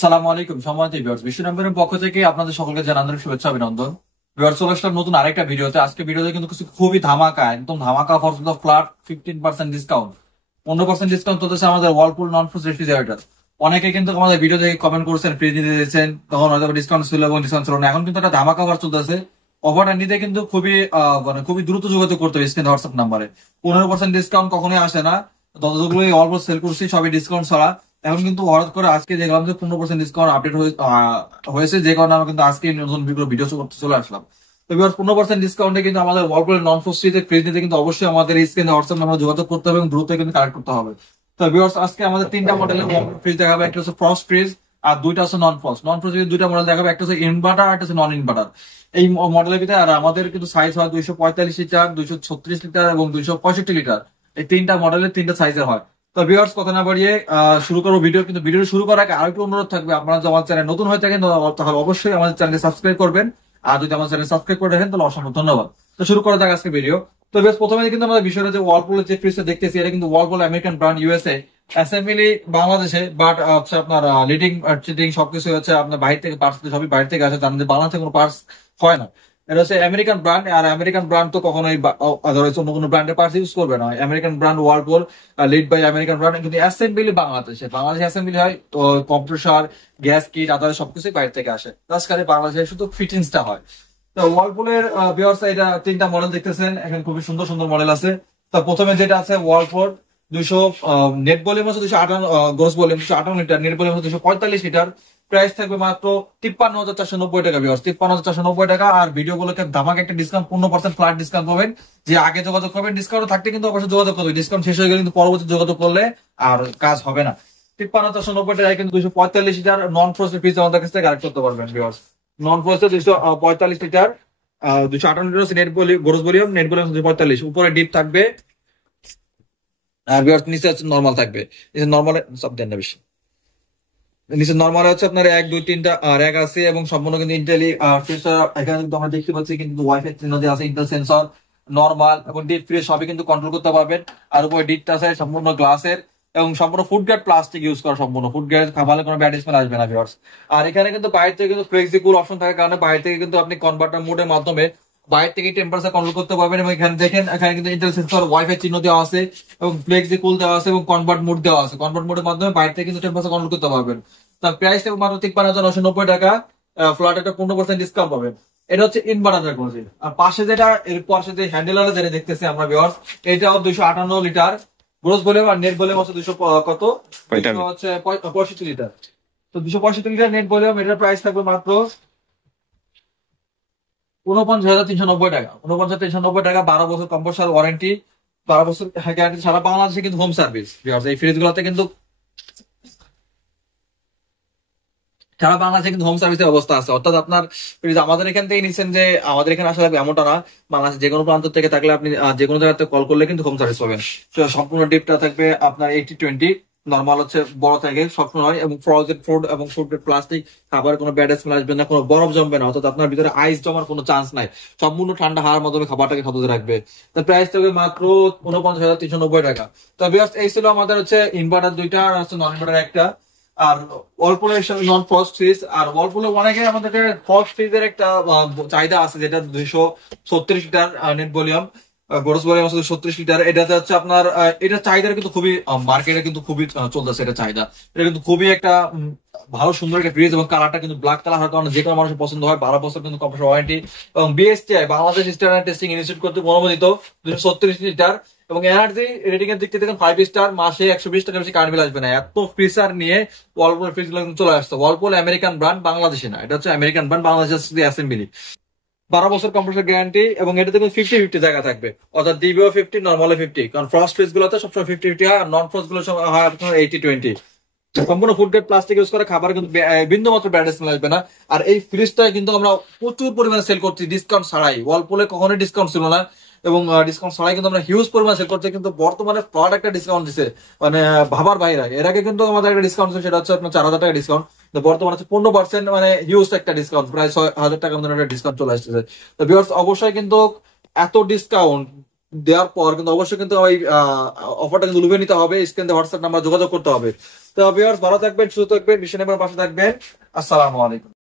সালামু আলাইকুম সম্মানিত ভিউয়ার্স, বিশ্ব নম্বরের পক্ষ থেকে আপনাদের সকলকে জানাই আন্তরিক শুভেচ্ছা অভিনন্দন। ভিউয়ার্স, চলে আসলাম নতুন আরেকটা ভিডিওতে। আজকে ভিডিওতে কিন্তু কিছু খুবই ধামাকা, একদম ধামাকা অফার, ফ্ল্যাট 15% ডিসকাউন্ট, 15% ডিসকাউন্ট চলতেছে আমাদের ওয়ালপুল নন ফ্রিজ রেফ্রিজারেটর। অনেকে কিন্তু আমাদের ভিডিও থেকে কমেন্ট করছেন, ফ্রিজ নিতে দিয়েছেন, তখন হয়তো ডিসকাউন্ট ছিল এবং ডিসকাউন্ট ছিল না। এখন কিন্তু একটা ধামাকা অফার চলতেছে। অফারটা নিতে কিন্তু মানে খুবই দ্রুত যোগাযোগ করতে হবে স্ক্রিন হোয়াটসঅ্যাপ নাম্বারে। 15% ডিসকাউন্ট কখনোই আসে না, যতগুলো অল্প সেল করছি সবই ডিসকাউন্ট ছাড়া। এখন কিন্তু হঠাৎ করে আজকে দেখলাম যে 15% ডিসকাউন্ট আপডেট হয়েছে, যে কারণে আমরা কিন্তু আজকে নতুন ভিডিও করতে চলে আসলাম। তো 15% ডিসকাউন্টে কিন্তু আমাদের ওয়ালপুলের নন ফ্রিজে ফ্রিজ নিতে কিন্তু অবশ্যই আমাদের স্ক্রিনে হোয়াটসঅ্যাপ নাম্বার যোগাযোগ করতে হবে এবং দ্রুত কিন্তু কালেক্ট করতে হবে। তো ভিউয়ার্স, আজকে আমাদের তিনটা মডেলের ফ্রিজ দেখাবে। একটা হচ্ছে ফ্রস্ট ফ্রিজ আর দুইটা হচ্ছে নন ফ্রস্ট। নন ফ্রস্ট দুইটা মডেল দেখাবে, একটা হচ্ছে ইনভার্টার আর একটা হচ্ছে নন ইনভার্টার। এই মডেলের ভিতরে আর আমাদের কিন্তু সাইজ হয় 245 লিটার, 236 লিটার এবং 265 লিটার। এই তিনটা মডেলের তিনটা সাইজের হয়। তো ভিউয়ার্স, কথা না বাড়িয়ে শুরু করবো ভিডিও। কিন্তু ভিডিও শুরু করার আগে আরেকটু অনুরোধ থাকবে, আপনারা যদি আমার চ্যানেল নতুন হয়ে থাকেন তাহলে অবশ্যই আমাদের চ্যানেলকে সাবস্ক্রাইব করবেন। আর যদি আমার চ্যানেল সাবস্ক্রাইব করে রাখেন তাহলে অসংখ্য ধন্যবাদ। তো শুরু করা যাক আজকে ভিডিও। তো বেশ প্রথমে কিন্তু আমাদের বিষয়টা যে ওয়ালপুলের যে ফ্রিজটা দেখতেছি, এটা কিন্তু ওয়ালপুল আমেরিকান ব্র্যান্ড, ইউএসএ, অ্যাসেম্বলি বাংলাদেশে, বাট হচ্ছে আপনার লিডিং চিটিং সবকিছু হচ্ছে আপনার বাইরে থেকে, পার্টস সবই বাইরে থেকে আসে, জানেন যে বাংলাদেশে কোনো পার্টস হয় না। এটা হচ্ছে আমেরিকান ব্র্যান্ড, আর আমেরিকান ব্র্যান্ড তো কখনোই অন্য কোনো ব্র্যান্ডের পার্টস ইউজ করবে না। American brand Whirlpool, lead by American brand. কিন্তু অ্যাসেম্বলি বাংলাদেশে অ্যাসেম্বলি হয়, তো কম্প্রেসার, গ্যাস কিট, আদার সবকিছুই বাইরে থেকে আসে। জাস্ট খালি বাংলাদেশে শুধু ফিটিংসটা হয়। তো ওয়ালপুলের ভিউয়ার্স, এটা তিনটা মডেল দেখতেছেন, এখানে খুবই সুন্দর সুন্দর মডেল আছে। তো প্রথমে যেটা আছে ওয়ালপুল 200, নেট ভলিউম হচ্ছে 258, gross volume 258 litre, net volume হচ্ছে 245 লিটার। প্রাইস থাকবে মাত্র 53,490 টাকা। ভিউয়ার্স, 53,490 টাকা। আর ভিডিও গুলোকে ধামাকা একটা ডিসকাউন্ট, 15% ফ্ল্যাট ডিসকাউন্ট পাবেন। যে আগে যোগাযোগ করবেন, ডিসকাউন্ট থাকতে কিন্তু অবশ্যই যোগাযোগ করবে। ডিসকাউন্ট শেষ হয়ে গেলে কিন্তু পরবর্তী যোগাযোগ করলে আর কাজ হবে না। 53,490 টাকায় কিন্তু 245 লিটার নন ফ্রোস্টেড ফ্রিজ আমাদের কাছ থেকে কালেক্ট করতে পারবেন। Viewers, non frosted 245 litre, 258 litre net volume, gross volume, net volume 245। উপরে ডিপ থাকবে আর ভিউয়ার্স নিচে হচ্ছে নরমাল থাকবে। নিচে নরমাল সব দেন না বেশি। নিচে নরমাল হচ্ছে আপনার 1 2 3টা র্যাক আছে এবং সম্পূর্ণ কিন্তু ইন্টেলি ফ্রিজটা। এখানে কিন্তু আমরা দেখতে পাচ্ছি কিন্তু ওয়াইফাই চিহ্ন দেওয়া আছে, ইন্টেল সেন্সর, নরমাল এবং ডিপ ফ্রিজ সবই কিন্তু কন্ট্রোল করতে পারবেন। আর উপরে ডিপটা আছে সম্পূর্ণ গ্লাসের এবং সম্পূর্ণ ফুড গ্রেড প্লাস্টিক ইউজ করা, সম্পূর্ণ ফুড গ্রেড, খাবারের কোনো ব্যাড স্মেল আসবে না ভিউয়ার্স। আর এখানে কিন্তু বাইরে থেকে কিন্তু ফ্লেক্সিবল অপশন থাকার কারণে বাইরে থেকে কিন্তু আপনি কনভার্টার মোডের মাধ্যমে বাইরে থেকে টেম্পারেচার কন্ট্রোল করতে পারবেন। এবং এখানে দেখেন, এখানে কিন্তু ইন্টেল সেন্সর, ওয়াইফাই চিহ্ন দেওয়া আছে এবং ফ্লেক্সিবল দেওয়া আছে এবং কনভার্ট মোড দেওয়া আছে। কনভার্ট মোডের মাধ্যমে বাইরে থেকে কিন্তু টেম্পারেচার কন্ট্রোল করতে পারবেন। তার প্রাইস থাকবে মাত্র 53,990 টাকা। ফ্ল্যাট একটা 15% ডিসকাউন্ট পাবেন। এটা হচ্ছে ইনভার্টার কোনজি। আর পাশে যেটা, এর পাশে যে হ্যান্ডেলার যেটা দেখতেছি আমরা ভিউয়ার্স, এটাও 258 লিটার গ্রোস ভলিউম আর নেট ভলিউম হচ্ছে 200 কত, হচ্ছে 65 লিটার। তো 265 লিটার নেট ভলিউম, এটার প্রাইস থাকবে মাত্র 49,390 টাকা। 49,390 টাকা, 12 বছর কম্পালসারি ওয়ারেন্টি, 12 বছর গ্যারান্টি, সারা বাংলাদেশে কিন্তু হোম সার্ভিস। এই ফ্রিজ গুলোতে কিন্তু সারা বাংলাদেশে কিন্তু হোম সার্ভিসের ব্যবস্থা আছে। অর্থাৎ আপনার ফ্রিজ আমাদের এখান থেকে নিচ্ছেন, যে আমাদের এখানে আসা লাগবে এমনটা না। বাংলাদেশের যে কোনো প্রান্ত থেকে থাকলে আপনি যে কোনো জায়গাতে কল করলে কিন্তু হোম সার্ভিস পাবেন। সম্পূর্ণ ডিপটা থাকবে আপনার 80-20, নর্মাল হচ্ছে বড় থাকে সবসময়, এবং ফ্রোজেন ফুড এবং ফুড প্লাস্টিক, খাবার কোনো ব্যাড স্মেল আসবে না, কোনো বরফ জমবে না। অর্থাৎ আপনার ভিতরে আইস জমার কোনো চান্স নাই। সম্পূর্ণ ঠান্ডা হাওয়ার মাধ্যমে খাবারটাকে খাদ্য রাখবে। তার প্রাইস থাকবে মাত্র 49,390 টাকা। তবে এই ছিল আমাদের হচ্ছে ইনভার্টার দুইটা আর হচ্ছে নন ইনভার্টার একটা। আর ওয়ালপুলের নন ফ্রস্ট ফ্রিজ, আর ওয়ালপুলে অনেকে আমাদের ফ্রস্ট ফ্রিজের একটা চাহিদা আছে, যেটা 236 litre net volume, gross volume আছে 36 লিটার। এটাতে হচ্ছে আপনার এটা চাহিদা কিন্তু খুবই, মার্কেটে কিন্তু খুবই চলতেছে এটা চাহিদা। এটা কিন্তু খুবই একটা ভালো সুন্দর একটা ফ্রিজ, এবং কালারটা কিন্তু ব্ল্যাক কালার হওয়ার কারণে যে কোনো মানুষের পছন্দ হয়। 12 বছর কিন্তু কম্প্রেসার ওয়ারেন্টি, এবং BSTI Bangladesh standard testing institute কর্তৃক অনুমোদিত 236 লিটার। এবং এনার্জি রেটিং এর দিক থেকে দেখেন 5 স্টার, মাসে 120 টাকা বেশি কারেন্ট বিল আসবে না। এত ফিচার নিয়ে ওয়ালপুল ফ্রিজ গুলো চলে আসছে। ওয়ালপুল আমেরিকান ব্র্যান্ড, বাংলাদেশে না, এটা হচ্ছে আমেরিকান ব্র্যান্ড, বাংলাদেশের অ্যাসেম্বলি। 12 বছর কম্প্রেসার গ্যারান্টি, এবং এটাতে কিন্তু 50-50 জায়গা থাকবে, অর্থাৎ ডিবিও 50, নর্মাল 50। কারণ ফ্রস্ট ফ্রিজ গুলোতে সবসময় 50-50 হয়, আর নন ফ্রস্ট গুলো হয় আপনার 80-20। সম্পূর্ণ ফুড গ্রেড প্লাস্টিক ইউজ করে, খাবার কিন্তু বিন্দু মাত্র ব্যাড স্মেল আসবে না। আর এই ফ্রিজটা কিন্তু আমরা প্রচুর পরিমাণে সেল করছি ডিসকাউন্ট ছাড়াই। ওয়ালপুলে কখনোই ডিসকাউন্ট ছিল না, এবং ডিসকাউন্ট ছাড়াই কিন্তু আমরা হিউজ পরিমাণে সেল করছি। কিন্তু বর্তমানে ফ্লড একটা ডিসকাউন্ট দিচ্ছে, মানে ভাবার বাইরে। এর আগে কিন্তু আমাদের একটা ডিসকাউন্ট ছিল, সেটা হচ্ছে আপনার 4,000 টাকা ডিসকাউন্ট। বর্তমানে হচ্ছে 15%, মানে হিউজ একটা ডিসকাউন্ট, প্রায় 6,000 টাকা মতো একটা ডিসকাউন্ট চলে আসতেছে। তো ভিউয়ার্স, অবশ্যই কিন্তু এত ডিসকাউন্ট দেওয়ার পর কিন্তু অবশ্যই কিন্তু ওই অফারটা কিন্তু লুভে নিতে হবে, স্ক্রিনে হোয়াটসঅ্যাপ নাম্বার যোগাযোগ করতে হবে। তো ভিউয়ার্স ভালো থাকবেন, সুস্থ থাকবেন, বিশ্ব নেবার পাশে থাকবেন। আসসালামু আলাইকুম।